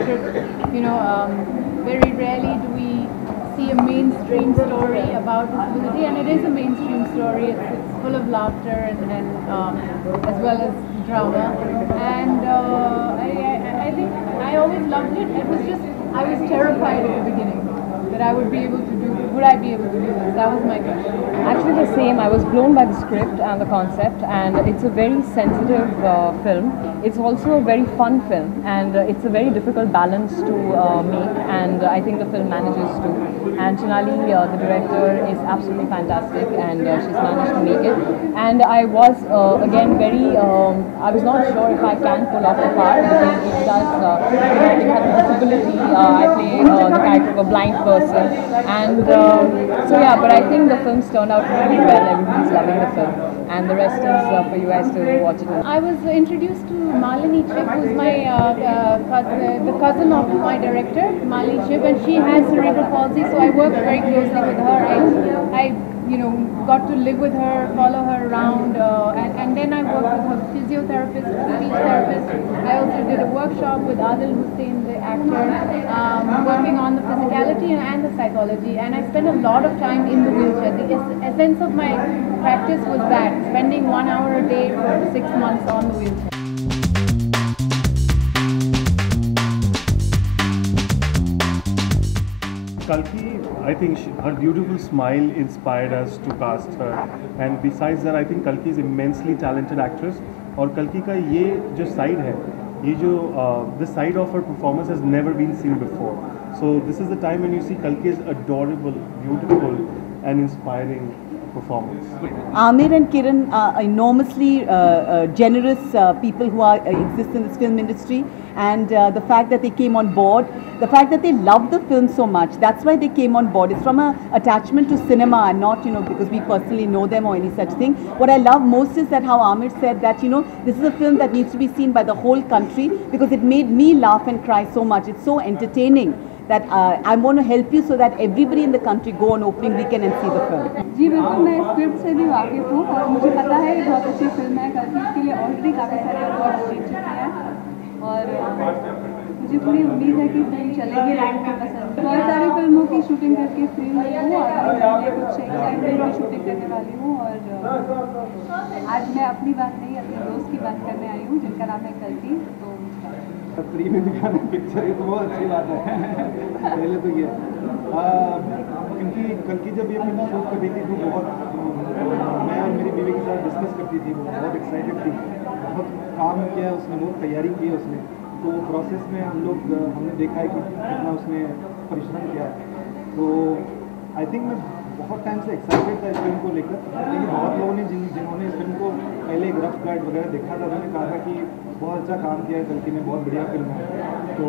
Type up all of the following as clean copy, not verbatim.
directed, very rarely do we see a mainstream story about disability, and it is a mainstream story. It's full of laughter and as well as drama. And I think I always loved it. It was just I was terrified at the beginning that I would be able to do. Would I be able to do this? That was my question. Actually, the same. I was blown by the script and the concept, and it's a very sensitive film. It's also a very fun film, and it's a very difficult balance to make, and I think the film manages to. And Chinali, the director, is absolutely fantastic, and she's managed to make it. And I was again very. I was not sure if I can pull off the part because it does. It has a disability. I play the character of a blind person, and so yeah. But I think the film's turned out really well. Everybody's loving the film, and the rest is for you guys to watch it. I was introduced to Malini Chib, who's my the cousin of my director, Malini Chib, and she has cerebral palsy. So I worked very closely with her. I got to live with her, follow her around, and then I worked with her physiotherapist, speech therapist. I also did a workshop with Adil Hussain, the actor, working on the physicality and the psychology. And I spent a lot of time in the wheelchair. The essence of my practice was that, spending 1 hour a day for 6 months on the wheelchair. Kalki, I think her beautiful smile inspired us to cast her, and besides that I think Kalki is immensely talented actress, और Kalki का ये जो side है, ये जो this side of her performance has never been seen before. So this is the time when you see Kalki's adorable, beautiful and inspiring performance. Aamir and Kiran are enormously generous people who exist in this film industry, and the fact that they came on board, the fact that they love the film so much, that's why they came on board. It's from an attachment to cinema and not, because we personally know them or any such thing. What I love most is that how Aamir said that, this is a film that needs to be seen by the whole country because it made me laugh and cry so much. It's so entertaining that I want to help you so that everybody in the country go on opening weekend and see the film. जी बिल्कुल, मैं script से भी वाकिफ़ हूँ और मुझे पता है ये बहुत अच्छी फिल्म है। कल्कि इसके लिए ऑलरेडी काफ़ी सारे अवार्ड जीत चुकी हैं और मुझे पूरी उम्मीद है कि फिल्म चलेगी, लोगों को पसंद। बहुत सारी फिल्मों की शूटिंग करके फ्री हुई हूँ और मैं कुछ एक फिल्म की शूटिंग करने वाली हूँ और आज मैं अपनी बात नहीं अपने दोस्त की बात करने आई हूँ जिनका नाम है कल्कि। तो फ्री में दिखाना पिक्चर ये तो बहुत अच्छी बात है। पहले तो ये क्योंकि कल्कि जब ये फिल्म शूट कर रही थी तो बहुत मैं और मेरी बीवी के साथ डिस्कस करती थी, वो बहुत एक्साइटेड थी, बहुत काम किया उसने, बहुत तैयारी की उसने। तो प्रोसेस में हमने देखा है कि कितना उसने परिश्रम किया है। तो आई थिंक मैं बहुत टाइम से एक्साइटेड था इस फिल्म को लेकर, लेकिन बहुत लोगों ने जिन्होंने इस फिल्म को पहले एक रफ गाइड वगैरह देखा था उन्होंने कहा था कि बहुत अच्छा काम किया है कल्कि ने, बहुत बढ़िया फिल्म है। तो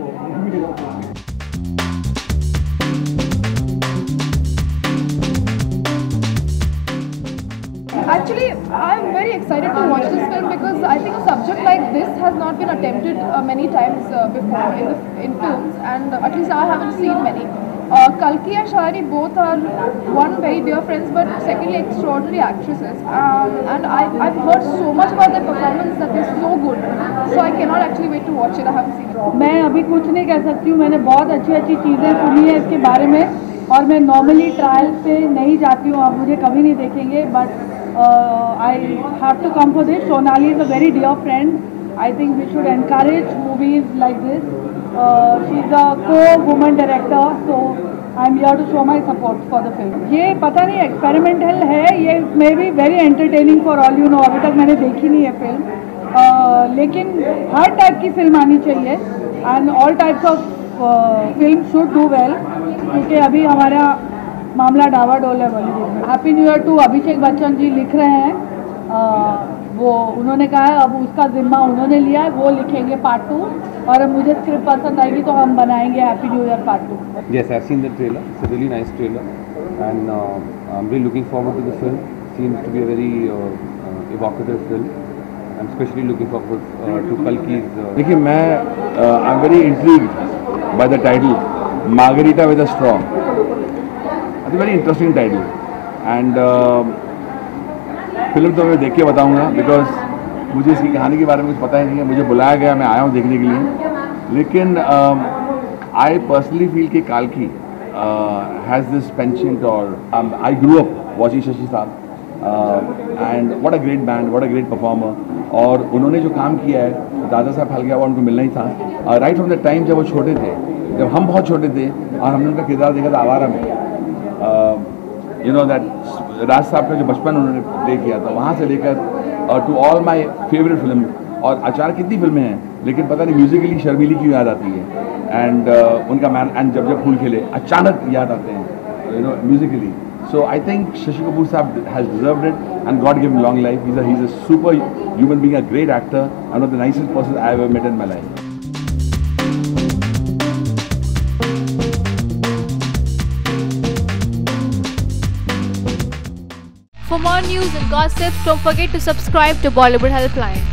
Actually, I'm very excited to watch this film because I think a subject like this has not been attempted many times before in films, and at least I haven't seen many. Kalki and Shari both are one very dear friends, but secondly extraordinary actresses, and I've heard so much about their performance that they're so good. So I cannot actually wait to watch it. I haven't seen it. मैं अभी कुछ नहीं कह सकती हूँ, मैंने बहुत अच्छी अच्छी चीज़ें सुनी है इसके बारे में और मैं नॉर्मली ट्रायल पे नहीं जाती हूँ, आप मुझे कभी नहीं देखेंगे, but I have to come for this. Sonali is a very dear friend. I think we should encourage movies like this. She's a co-woman director, so I'm here to show my support for the film. ये पता नहीं experimental है, ये may be very entertaining for all you know. अभी तक मैंने देखी नहीं है फिल्म, लेकिन हर टाइप की फिल्म आनी चाहिए and all types of film should do well, क्योंकि अभी हमारा मामला डावाडोल है बॉलीवुड में। Happy new year to Abhishek Bachchan ji लिख रहे हैं, वो उन्होंने कहा है अब उसका जिम्मा उन्होंने लिया है, वो लिखेंगे पार्ट 2 और मुझे स्क्रिप्ट पसंद आएगी तो हम बनाएंगे happy new year part 2। Yes, I've seen the trailer. It's a really nice trailer, and I'm really looking forward to the film. Seems to be a very evocative film. I'm especially looking forward to Kalki's. देखिए मैं I'm very intrigued by the title Margarita with a Straw. It's a very interesting title, and film तो मैं देख के बताऊंगा because मुझे इसकी कहानी के बारे में कुछ पता ही नहीं है। मुझे बुलाया गया, मैं आया हूँ देखने के लिए, लेकिन I personally feel कि Kalki has this penchant, or I grew up watching Shashi Saab, and what a great band, what a great performer. और उन्होंने जो काम किया है, दादा साहब फाल्के अवार्ड उनको मिलना ही था. राइट फ्रॉम द टाइम जब वो छोटे थे, जब हम बहुत छोटे थे और हमने उनका किरदार देखा था आवारा में, यू नो दैट राज साहब का जो बचपन उन्होंने प्ले किया था, वहाँ से लेकर to all my favourite film. और अचानक कितनी फिल्में हैं, लेकिन पता नहीं म्यूजिकली शर्मीली की याद आती है. एंड उनका मैन एंड जब फूल खिले अचानक याद आते हैं, you know, Musically. So I think Shashi Kapoor Saab has deserved it, and God give him long life. He's a super human being, a great actor, one of the nicest persons I ever met in my life. For more news and gossip, don't forget to subscribe to Bollywood Helpline.